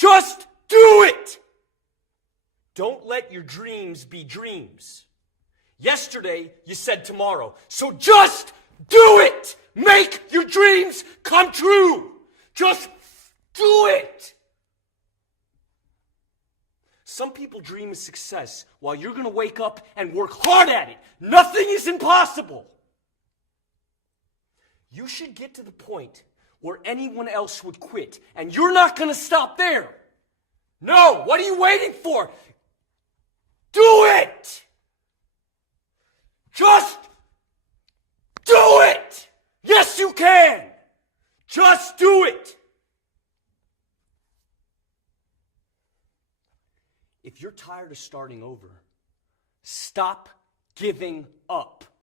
Just do it! Don't let your dreams be dreams. Yesterday, you said tomorrow. So just do it! Make your dreams come true! Just do it! Some people dream of success while you're going to wake up and work hard at it. Nothing is impossible. You should get to the point where anyone else would quit, and you're not going to stop there. No, what are you waiting for? Do it! Just do it! Yes, you can! Just do it! If you're tired of starting over, stop giving up.